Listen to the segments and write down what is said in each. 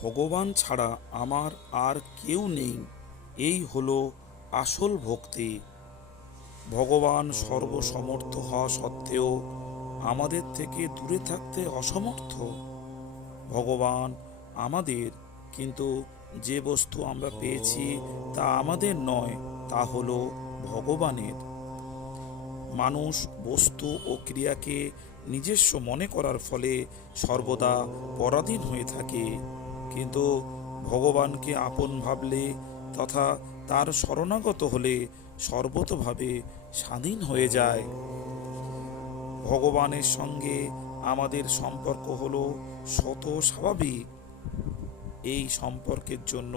ভগবান ছাড়া আমার আর কেউ নেই, এই হলো আসল ভক্তি। ভগবান সর্বসমর্থ হওয়া সত্ত্বেও আমাদের থেকে দূরে থাকতে অসমর্থ। ভগবান আমাদের, কিন্তু যে বস্তু আমরা পেয়েছি তা আমাদের নয়, তা হলো ভগবানের। মানুষ বস্তু ও ক্রিয়াকে নিজস্ব মনে করার ফলে সর্বদা পরাধীন হয়ে থাকে, কিন্তু ভগবানকে আপন ভাবলে তথা তার শরণাগত হলে সর্বতোভাবে স্বাধীন হয়ে যায়। ভগবানের সঙ্গে আমাদের সম্পর্ক হলো শত স্বাভাবিক। এই সম্পর্কের জন্য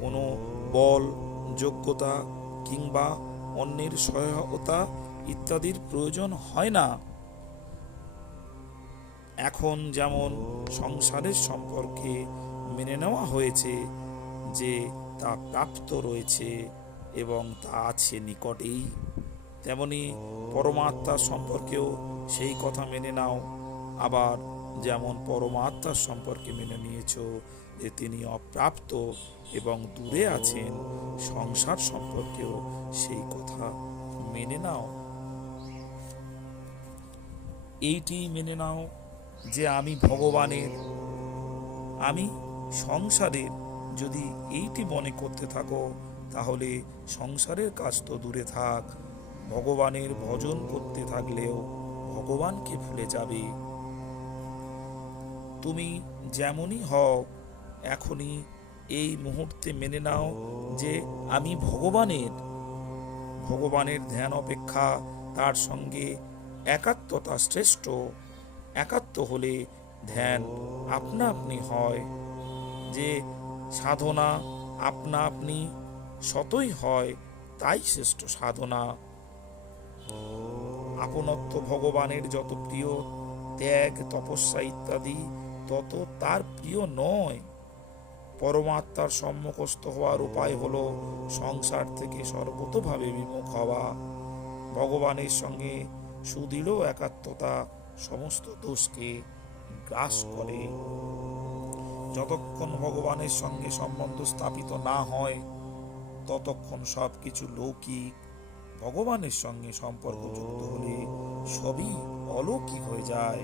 কোনো বল, যোগ্যতা কিংবা অন্যের সহায়তা ইত্যাদির প্রয়োজন হয় না। এখন যেমন সংসারের সম্পর্কে মেনে নেওয়া হয়েছে যে তা প্রাপ্ত রয়েছে এবং তা আছে নিকটেই, তেমনি পরমাত্মার সম্পর্কেও সেই কথা মেনে নাও। আবার যেমন পরমাত্মার সম্পর্কে মেনে নিয়েছ যে তিনি অপ্রাপ্ত এবং দূরে আছেন, সংসার সম্পর্কেও সেই কথা মেনে নাও। এইটি মেনে নাও যে আমি ভগবানের, আমি সংসারের। যদি এইটি মনে করতে থাকো তাহলে সংসারের কাজ তো দূরে থাক, ভগবানের ভজন করতে থাকলেও ভগবানকে ভুলে যাবে। তুমি যেমনই হও, এখনই এই মুহূর্তে মেনে নাও যে আমি ভগবানের। ভগবানের ধ্যান অপেক্ষা তার সঙ্গে একাত্মতা শ্রেষ্ঠ। একাত্ম হলে ধ্যান আপনা আপনি হয়, যে সাধনা আপনা আপনি সতই হয়, তাই শ্রেষ্ঠ সাধনা। আপনত্ব ভগবানের যত প্রিয়, ত্যাগ, তপস্যা ইত্যাদি তত তার প্রিয় নয়। পরমাত্মার সম্মুখস্থ হওয়ার উপায় হলো সংসার থেকে সর্বতোভাবে বিমুখ হওয়া। ভগবানের সঙ্গে সুদৃঢ় একাত্মতা সমস্ত দোষকে গ্রাস করে। যতক্ষণ ভগবানের সঙ্গে সম্বন্ধ স্থাপিত না হয় ততক্ষণ সব কিছু লৌকিক। ভগবানের সঙ্গে সম্পর্ক যুক্ত হলে সবই অলৌকিক হয়ে যায়।